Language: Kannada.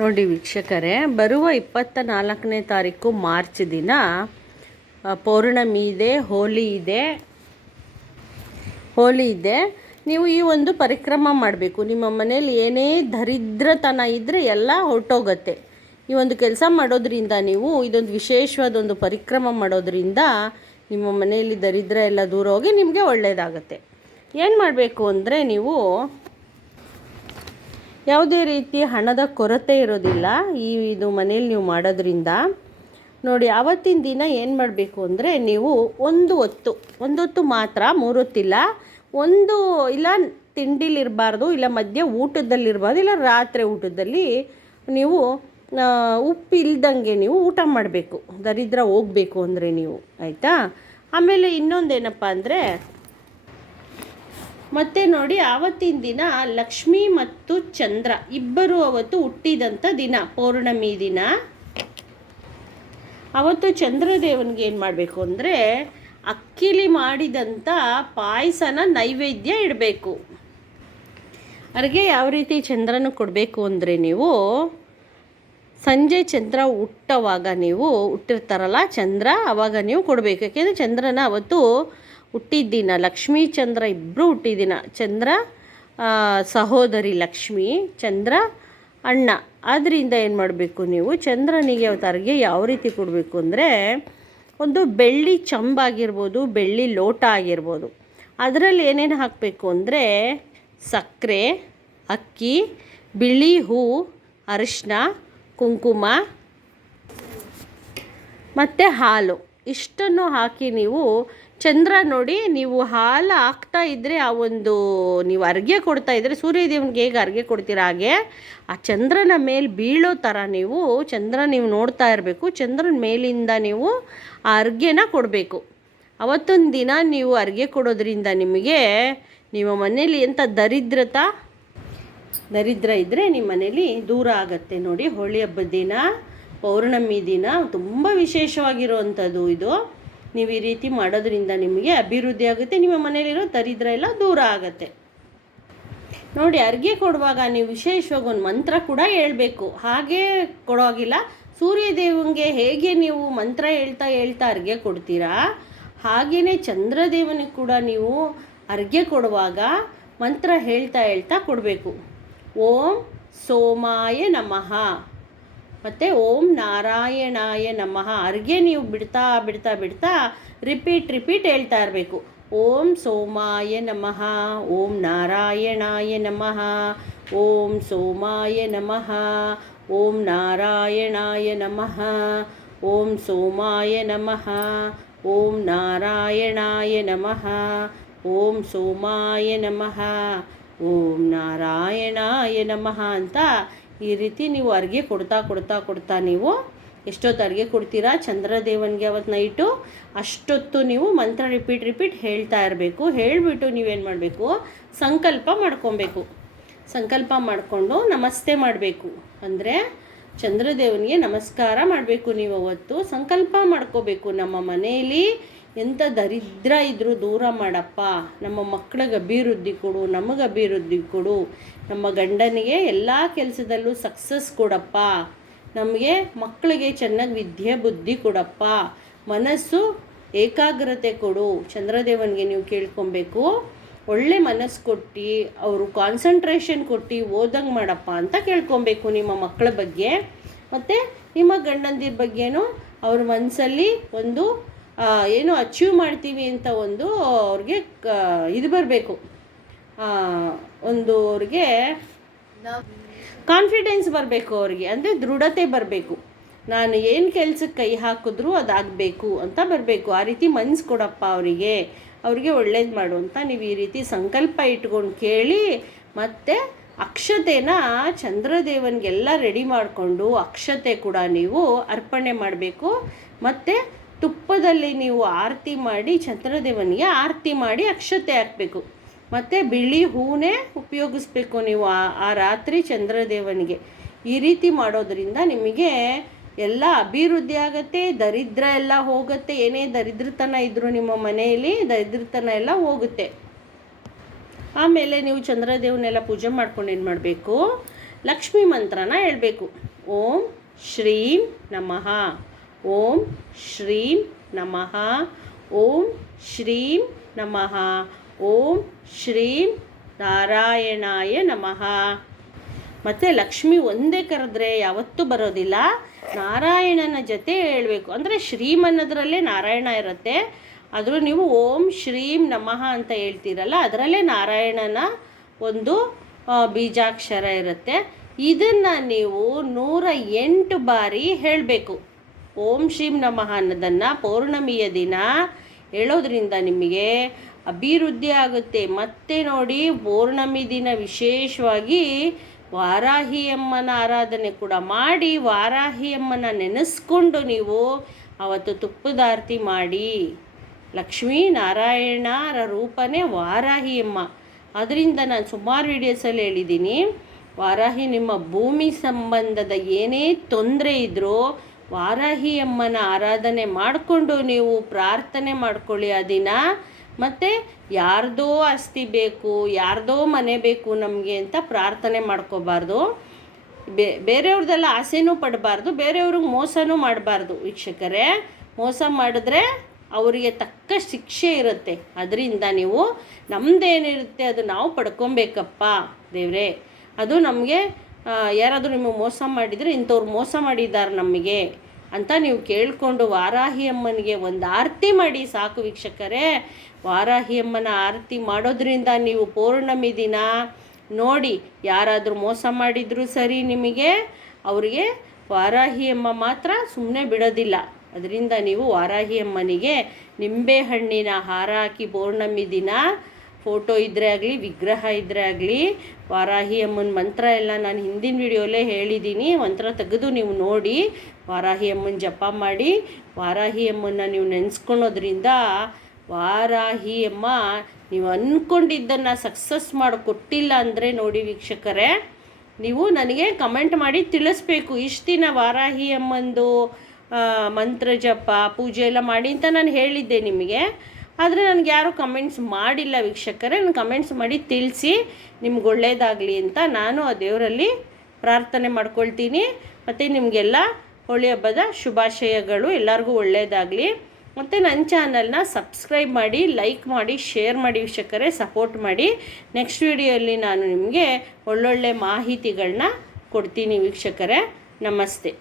ನೋಡಿ ವೀಕ್ಷಕರೇ, ಬರುವ 24ನೇ ತಾರೀಕು ಮಾರ್ಚ್ ದಿನ ಪೌರ್ಣಮಿ ಇದೆ, ಹೋಲಿ ಇದೆ. ನೀವು ಈ ಒಂದು ಪರಿಕ್ರಮ ಮಾಡಬೇಕು. ನಿಮ್ಮ ಮನೇಲಿ ಏನೇ ದರಿದ್ರತನ ಇದ್ದರೆ ಎಲ್ಲ ಹೊರಟೋಗತ್ತೆ. ಈ ಒಂದು ಕೆಲಸ ಮಾಡೋದ್ರಿಂದ, ನೀವು ಇದೊಂದು ವಿಶೇಷವಾದ ಒಂದು ಪರಿಕ್ರಮ ಮಾಡೋದ್ರಿಂದ ನಿಮ್ಮ ಮನೆಯಲ್ಲಿ ದರಿದ್ರ ಎಲ್ಲ ದೂರ ಹೋಗಿ ನಿಮಗೆ ಒಳ್ಳೆಯದಾಗತ್ತೆ. ಏನು ಮಾಡಬೇಕು ಅಂದರೆ, ನೀವು ಯಾವುದೇ ರೀತಿ ಹಣದ ಕೊರತೆ ಇರೋದಿಲ್ಲ ಇದು ಮನೇಲಿ ನೀವು ಮಾಡೋದ್ರಿಂದ. ನೋಡಿ, ಆವತ್ತಿನ ದಿನ ಏನು ಮಾಡಬೇಕು ಅಂದರೆ, ನೀವು ಒಂದು ಹೊತ್ತು ಮಾತ್ರ, 3 ಹೊತ್ತಿಲ್ಲ, ಒಂದು ಇಲ್ಲ ತಿಂಡಿಲಿರಬಾರ್ದು, ಇಲ್ಲ ಮಧ್ಯ ಊಟದಲ್ಲಿರಬಾರ್ದು, ಇಲ್ಲ ರಾತ್ರಿ ಊಟದಲ್ಲಿ ನೀವು ಉಪ್ಪು ಇಲ್ದಂಗೆ ನೀವು ಊಟ ಮಾಡಬೇಕು. ದರಿದ್ರ ಹೋಗಬೇಕು ಅಂದರೆ ನೀವು, ಆಯಿತಾ. ಆಮೇಲೆ ಇನ್ನೊಂದೇನಪ್ಪ ಅಂದರೆ, ಮತ್ತು ನೋಡಿ, ಆವತ್ತಿನ ದಿನ ಲಕ್ಷ್ಮಿ ಮತ್ತು ಚಂದ್ರ ಇಬ್ಬರು ಅವತ್ತು ಹುಟ್ಟಿದಂಥ ದಿನ, ಪೌರ್ಣಮಿ ದಿನ. ಅವತ್ತು ಚಂದ್ರದೇವನಿಗೆ ಏನು ಮಾಡಬೇಕು ಅಂದರೆ, ಅಕ್ಕಿಲಿ ಮಾಡಿದಂಥ ಪಾಯಸನ ನೈವೇದ್ಯ ಇಡಬೇಕು. ಅಡುಗೆ ಯಾವ ರೀತಿ ಚಂದ್ರನ ಕೊಡಬೇಕು ಅಂದರೆ, ನೀವು ಸಂಜೆ ಚಂದ್ರ ಹುಟ್ಟಿರ್ತಾರಲ್ಲ ಚಂದ್ರ, ಆವಾಗ ನೀವು ಕೊಡಬೇಕು. ಯಾಕೆಂದರೆ ಚಂದ್ರನ ಅವತ್ತು ಹುಟ್ಟಿದ್ದಿನ, ಲಕ್ಷ್ಮೀ ಚಂದ್ರ ಇಬ್ಬರು ಹುಟ್ಟಿದ್ದಿನ. ಚಂದ್ರ ಸಹೋದರಿ ಲಕ್ಷ್ಮಿ, ಚಂದ್ರ ಅಣ್ಣ. ಆದ್ದರಿಂದ ಏನು ಮಾಡಬೇಕು, ನೀವು ಚಂದ್ರನಿಗೆ ಅವತ್ತು ಅರ್ಗೆ ಯಾವ ರೀತಿ ಕೊಡಬೇಕು ಅಂದರೆ, ಒಂದು ಬೆಳ್ಳಿ ಚಂಬಾಗಿರ್ಬೋದು, ಬೆಳ್ಳಿ ಲೋಟ ಆಗಿರ್ಬೋದು, ಅದರಲ್ಲಿ ಏನೇನು ಹಾಕಬೇಕು ಅಂದರೆ, ಸಕ್ಕರೆ, ಅಕ್ಕಿ, ಬಿಳಿ ಹೂ, ಅರಿಶಿನ, ಕುಂಕುಮ ಮತ್ತು ಹಾಲು, ಇಷ್ಟನ್ನು ಹಾಕಿ ನೀವು ಚಂದ್ರ ನೋಡಿ, ನೀವು ಹಾಲು ಹಾಕ್ತಾ ಇದ್ದರೆ, ಆ ಒಂದು ನೀವು ಅರ್ಗೆ ಕೊಡ್ತಾ ಇದ್ದರೆ, ಸೂರ್ಯದೇವನಿಗೆ ಹೇಗೆ ಅರ್ಗೆ ಕೊಡ್ತೀರ ಹಾಗೆ ಆ ಚಂದ್ರನ ಮೇಲೆ ಬೀಳೋ ಥರ ನೀವು ನೀವು ನೋಡ್ತಾ ಇರಬೇಕು. ಚಂದ್ರನ ಮೇಲಿಂದ ನೀವು ಆ ಅರ್ಗೆನ ಕೊಡಬೇಕು. ಅವತ್ತೊಂದು ದಿನ ನೀವು ಅರ್ಗೆ ಕೊಡೋದ್ರಿಂದ ನಿಮಗೆ ನಿಮ್ಮ ಮನೇಲಿ ಎಂಥ ದರಿದ್ರ ಇದ್ದರೆ ನಿಮ್ಮ ಮನೇಲಿ ದೂರ ಆಗತ್ತೆ. ನೋಡಿ, ಹೋಳಿ ಹಬ್ಬದ ದಿನ, ಪೌರ್ಣಮಿ ದಿನ ತುಂಬ ವಿಶೇಷವಾಗಿರುವಂಥದ್ದು ಇದು. ನೀವು ಈ ರೀತಿ ಮಾಡೋದ್ರಿಂದ ನಿಮಗೆ ಅಭಿವೃದ್ಧಿ ಆಗುತ್ತೆ, ನಿಮ್ಮ ಮನೇಲಿರೋ ದರಿದ್ರ ಎಲ್ಲ ದೂರ ಆಗತ್ತೆ. ನೋಡಿ, ಅರ್ಗೆ ಕೊಡುವಾಗ ನೀವು ವಿಶೇಷವಾಗಿ ಒಂದು ಮಂತ್ರ ಕೂಡ ಹೇಳ್ಬೇಕು. ಹಾಗೇ ಕೊಡೋಗಿಲ್ಲ, ಸೂರ್ಯದೇವನಿಗೆ ಹೇಗೆ ನೀವು ಮಂತ್ರ ಹೇಳ್ತಾ ಅರ್ಗೆ ಕೊಡ್ತೀರಾ, ಹಾಗೆಯೇ ಚಂದ್ರದೇವನಿಗೆ ಕೂಡ ನೀವು ಅರ್ಗೆ ಕೊಡುವಾಗ ಮಂತ್ರ ಹೇಳ್ತಾ ಕೊಡಬೇಕು. ಓಂ ಸೋಮಾಯ ನಮಃ ಮತ್ತು ಓಂ ನಾರಾಯಣಾಯ ನಮಃ. ಅರ್ಗೆ ನೀವು ಬಿಡ್ತಾ ರಿಪೀಟ್ ಹೇಳ್ತಾ ಇರಬೇಕು. ಓಂ ಸೋಮಾಯ ನಮಃ, ಓಂ ನಾರಾಯಣಾಯ ನಮಃ, ಓಂ ಸೋಮಾಯ ನಮಃ, ಓಂ ನಾರಾಯಣಾಯ ನಮಃ, ಓಂ ಸೋಮಾಯ ನಮಃ, ಓಂ ನಾರಾಯಣಾಯ ನಮಃ, ಓಂ ಸೋಮಾಯ ನಮಃ, ಓಂ ನಾರಾಯಣಾಯ ನಮಃ ಅಂತ ಈ ರೀತಿ ನೀವು ಅರ್ಗೆ ಕೊಡ್ತಾ ನೀವು ಎಷ್ಟೊತ್ತು ಅರ್ಗೆ ಕೊಡ್ತೀರಾ ಚಂದ್ರದೇವನಿಗೆ ಅವತ್ತು ನೈಟು, ಅಷ್ಟೊತ್ತು ನೀವು ಮಂತ್ರ ರಿಪೀಟ್ ಹೇಳ್ತಾ ಇರಬೇಕು. ಹೇಳಿಬಿಟ್ಟು ನೀವೇನು ಮಾಡಬೇಕು, ಸಂಕಲ್ಪ ಮಾಡ್ಕೊಬೇಕು. ಸಂಕಲ್ಪ ಮಾಡಿಕೊಂಡು ನಮಸ್ತೆ ಮಾಡಬೇಕು. ಅಂದರೆ ಚಂದ್ರದೇವನಿಗೆ ನಮಸ್ಕಾರ ಮಾಡಬೇಕು. ನೀವು ಅವತ್ತು ಸಂಕಲ್ಪ ಮಾಡ್ಕೋಬೇಕು, ನಮ್ಮ ಮನೆಯಲ್ಲಿ ಎಂಥ ದರಿದ್ರ ಇದ್ದರೂ ದೂರ ಮಾಡಪ್ಪ, ನಮ್ಮ ಮಕ್ಕಳಿಗೆ ಅಭಿವೃದ್ಧಿ ಕೊಡು, ನಮಗೆ ಅಭಿವೃದ್ಧಿ ಕೊಡು, ನಮ್ಮ ಗಂಡನಿಗೆ ಎಲ್ಲ ಕೆಲಸದಲ್ಲೂ ಸಕ್ಸಸ್ ಕೊಡಪ್ಪ, ನಮಗೆ ಮಕ್ಕಳಿಗೆ ಚೆನ್ನಾಗಿ ವಿದ್ಯೆ ಬುದ್ಧಿ ಕೊಡಪ್ಪ, ಮನಸ್ಸು ಏಕಾಗ್ರತೆ ಕೊಡು. ಚಂದ್ರದೇವನಿಗೆ ನೀವು ಕೇಳ್ಕೊಬೇಕು, ಒಳ್ಳೆ ಮನಸ್ಸು ಕೊಟ್ಟು ಅವರು ಕಾನ್ಸಂಟ್ರೇಷನ್ ಕೊಟ್ಟು ಓದಂಗೆ ಮಾಡಪ್ಪ ಅಂತ ಕೇಳ್ಕೊಬೇಕು. ನಿಮ್ಮ ಮಕ್ಕಳ ಬಗ್ಗೆ ಮತ್ತು ನಿಮ್ಮ ಗಂಡಂದಿರ ಬಗ್ಗೆನೂ ಅವ್ರ ಮನಸ್ಸಲ್ಲಿ ಒಂದು ಏನು ಅಚೀವ್ ಮಾಡ್ತೀವಿ ಅಂತ ಒಂದು ಅವ್ರಿಗೆ ಇದು ಬರಬೇಕು, ಒಂದು ಅವ್ರಿಗೆ ಕಾನ್ಫಿಡೆನ್ಸ್ ಬರಬೇಕು, ಅವ್ರಿಗೆ ಅಂದರೆ ದೃಢತೆ ಬರಬೇಕು. ನಾನು ಏನು ಕೆಲಸಕ್ಕೆ ಕೈ ಹಾಕಿದ್ರೂ ಅದಾಗಬೇಕು ಅಂತ ಬರಬೇಕು. ಆ ರೀತಿ ಮನಸ್ಸು ಕೊಡಪ್ಪ ಅವ್ರಿಗೆ ಒಳ್ಳೇದು ಮಾಡು ಅಂತ ನೀವು ಈ ರೀತಿ ಸಂಕಲ್ಪ ಇಟ್ಕೊಂಡು ಕೇಳಿ. ಮತ್ತು ಅಕ್ಷತೆನ ಚಂದ್ರದೇವನಿಗೆಲ್ಲ ರೆಡಿ ಮಾಡಿಕೊಂಡು ಅಕ್ಷತೆ ಕೂಡ ನೀವು ಅರ್ಪಣೆ ಮಾಡಬೇಕು. ಮತ್ತು ತುಪ್ಪದಲ್ಲಿ ನೀವು ಆರತಿ ಮಾಡಿ ಚಂದ್ರದೇವನಿಗೆ ಆರತಿ ಮಾಡಿ ಅಕ್ಷತೆ ಹಾಕಬೇಕು. ಮತ್ತು ಬಿಳಿ ಹೂನೇ ಉಪಯೋಗಿಸ್ಬೇಕು ನೀವು ಆ ರಾತ್ರಿ ಚಂದ್ರದೇವನಿಗೆ. ಈ ರೀತಿ ಮಾಡೋದ್ರಿಂದ ನಿಮಗೆ ಎಲ್ಲ ಅಭಿವೃದ್ಧಿ ಆಗುತ್ತೆ, ದರಿದ್ರ ಎಲ್ಲ ಹೋಗುತ್ತೆ. ಏನೇ ದರಿದ್ರತನ ಇದ್ದರೂ ನಿಮ್ಮ ಮನೆಯಲ್ಲಿ ದರಿದ್ರತನ ಎಲ್ಲ ಹೋಗುತ್ತೆ. ಆಮೇಲೆ ನೀವು ಚಂದ್ರದೇವನೆಲ್ಲ ಪೂಜೆ ಮಾಡ್ಕೊಂಡು ಏನು ಮಾಡಬೇಕು, ಲಕ್ಷ್ಮೀ ಮಂತ್ರನ ಹೇಳಬೇಕು. ಓಂ ಶ್ರೀಂ ನಮಃ, ಓಂ ಶ್ರೀಂ ನಮಃ, ಓಂ ಶ್ರೀಂ ನಮಃ, ಓಂ ಶ್ರೀಂ ನಾರಾಯಣಾಯ ನಮಃ. ಮತ್ತು ಲಕ್ಷ್ಮಿ ಒಂದೇ ಕರೆದ್ರೆ ಯಾವತ್ತೂ ಬರೋದಿಲ್ಲ, ನಾರಾಯಣನ ಜೊತೆ ಹೇಳಬೇಕು. ಅಂದರೆ ಶ್ರೀಮ್ ಅನ್ನೋದ್ರಲ್ಲೇ ನಾರಾಯಣ ಇರುತ್ತೆ, ಆದರೂ ನೀವು ಓಂ ಶ್ರೀಂ ನಮಃ ಅಂತ ಹೇಳ್ತೀರಲ್ಲ, ಅದರಲ್ಲೇ ನಾರಾಯಣನ ಒಂದು ಬೀಜಾಕ್ಷರ ಇರುತ್ತೆ. ಇದನ್ನು ನೀವು 108 ಬಾರಿ ಹೇಳಬೇಕು. ಓಂ ಶ್ರೀಂ ನಮಃ ಅನ್ನೋದನ್ನು ಪೌರ್ಣಮಿಯ ದಿನ ಹೇಳೋದ್ರಿಂದ ನಿಮಗೆ ಅಭಿವೃದ್ಧಿ ಆಗುತ್ತೆ. ಮತ್ತು ನೋಡಿ, ಪೌರ್ಣಮಿ ದಿನ ವಿಶೇಷವಾಗಿ ವಾರಾಹಿಯಮ್ಮನ ಆರಾಧನೆ ಕೂಡ ಮಾಡಿ, ವಾರಾಹಿಯಮ್ಮನ ನೆನೆಸ್ಕೊಂಡು ನೀವು ಅವತ್ತು ತುಪ್ಪದ ಆರತಿ ಮಾಡಿ. ಲಕ್ಷ್ಮೀ ನಾರಾಯಣರ ರೂಪನೇ ವಾರಾಹಿಯಮ್ಮ. ಅದರಿಂದ ನಾನು ಸುಮಾರು ವಿಡಿಯೋಸಲ್ಲಿ ಹೇಳಿದ್ದೀನಿ, ವಾರಾಹಿ ನಿಮ್ಮ ಭೂಮಿ ಸಂಬಂಧದ ಏನೇ ತೊಂದರೆ ಇದ್ದರೂ ವಾರಾಹಿಯಮ್ಮನ ಆರಾಧನೆ ಮಾಡಿಕೊಂಡು ನೀವು ಪ್ರಾರ್ಥನೆ ಮಾಡ್ಕೊಳ್ಳಿ ಆ ದಿನ. ಮತ್ತು ಯಾರ್ದೋ ಆಸ್ತಿ ಬೇಕು, ಯಾರ್ದೋ ಮನೆ ಬೇಕು ನಮಗೆ ಅಂತ ಪ್ರಾರ್ಥನೆ ಮಾಡ್ಕೋಬಾರ್ದು. ಬೇರೆಯವ್ರದ್ದೆಲ್ಲ ಆಸೆನೂ ಪಡಬಾರ್ದು, ಬೇರೆಯವ್ರಿಗೆ ಮೋಸನೂ ಮಾಡಬಾರ್ದು ವೀಕ್ಷಕರೇ. ಮೋಸ ಮಾಡಿದ್ರೆ ಅವರಿಗೆ ತಕ್ಕ ಶಿಕ್ಷೆ ಇರುತ್ತೆ. ಅದರಿಂದ ನೀವು ನಮ್ಮದೇನಿರುತ್ತೆ ಅದು ನಾವು ಪಡ್ಕೊಬೇಕಪ್ಪ ದೇವರೇ. ಅದು ನಮಗೆ ಯಾರಾದರೂ ನಿಮಗೆ ಮೋಸ ಮಾಡಿದರೆ, ಇಂಥವ್ರು ಮೋಸ ಮಾಡಿದ್ದಾರೆ ನಮಗೆ ಅಂತ ನೀವು ಕೇಳಿಕೊಂಡು ವಾರಾಹಿಯಮ್ಮನಿಗೆ ಒಂದು ಆರತಿ ಮಾಡಿ ಸಾಕು ವೀಕ್ಷಕರೇ. ವಾರಾಹಿಯಮ್ಮನ ಆರತಿ ಮಾಡೋದ್ರಿಂದ ನೀವು ಪೌರ್ಣಮಿ ದಿನ ನೋಡಿ, ಯಾರಾದರೂ ಮೋಸ ಮಾಡಿದರೂ ಸರಿ ನಿಮಗೆ, ಅವರಿಗೆ ವಾರಾಹಿಯಮ್ಮ ಮಾತ್ರ ಸುಮ್ಮನೆ ಬಿಡೋದಿಲ್ಲ. ಅದರಿಂದ ನೀವು ವಾರಾಹಿಯಮ್ಮನಿಗೆ ನಿಂಬೆಹಣ್ಣಿನ ಹಾರ ಹಾಕಿ ಪೌರ್ಣಮಿ ದಿನ ಫೋಟೋ ಇದ್ದರೆ ಆಗಲಿ, ವಿಗ್ರಹ ಇದ್ದರೆ ಆಗಲಿ, ವಾರಾಹಿಯಮ್ಮನ ಮಂತ್ರ ಎಲ್ಲ ನಾನು ಹಿಂದಿನ ವಿಡಿಯೋಲ್ಲೇ ಹೇಳಿದ್ದೀನಿ, ಮಂತ್ರ ತೆಗೆದು ನೀವು ನೋಡಿ ವಾರಾಹಿಯಮ್ಮನ ಜಪ ಮಾಡಿ. ವಾರಾಹಿಯಮ್ಮನ ನೀವು ನೆನೆಸ್ಕೊಳೋದ್ರಿಂದ ವಾರಾಹಿಯಮ್ಮ ನೀವು ಅಂದ್ಕೊಂಡಿದ್ದನ್ನು ಸಕ್ಸಸ್ ಮಾಡಿಕೊಟ್ಟಿಲ್ಲ ಅಂದರೆ ನೋಡಿ ವೀಕ್ಷಕರೇ, ನೀವು ನನಗೆ ಕಮೆಂಟ್ ಮಾಡಿ ತಿಳಿಸ್ಬೇಕು. ಇಷ್ಟು ದಿನ ವಾರಾಹಿಯಮ್ಮಂದು ಮಂತ್ರ ಜಪ ಪೂಜೆ ಎಲ್ಲ ಮಾಡಿ ಅಂತ ನಾನು ಹೇಳಿದ್ದೆ ನಿಮಗೆ, ಆದರೆ ನನಗೆ ಯಾರೂ ಕಮೆಂಟ್ಸ್ ಮಾಡಿಲ್ಲ ವೀಕ್ಷಕರೇ. ನಾನು ಕಮೆಂಟ್ಸ್ ಮಾಡಿ ತಿಳಿಸಿ ನಿಮ್ಗೆ ಒಳ್ಳೆಯದಾಗಲಿ ಅಂತ ನಾನು ಆ ದೇವರಲ್ಲಿ ಪ್ರಾರ್ಥನೆ ಮಾಡ್ಕೊಳ್ತೀನಿ. ಮತ್ತು ನಿಮಗೆಲ್ಲ ಹೋಳಿ ಹಬ್ಬದ ಶುಭಾಶಯಗಳು. ಎಲ್ಲರಿಗೂ ಒಳ್ಳೆಯದಾಗಲಿ. ಮತ್ತು ನನ್ನ ಚಾನಲ್ನ ಸಬ್ಸ್ಕ್ರೈಬ್ ಮಾಡಿ, ಲೈಕ್ ಮಾಡಿ, ಶೇರ್ ಮಾಡಿ ವೀಕ್ಷಕರೇ, ಸಪೋರ್ಟ್ ಮಾಡಿ. ನೆಕ್ಸ್ಟ್ ವಿಡಿಯೋಲ್ಲಿ ನಾನು ನಿಮಗೆ ಒಳ್ಳೊಳ್ಳೆ ಮಾಹಿತಿಗಳನ್ನ ಕೊಡ್ತೀನಿ ವೀಕ್ಷಕರೇ. ನಮಸ್ತೆ.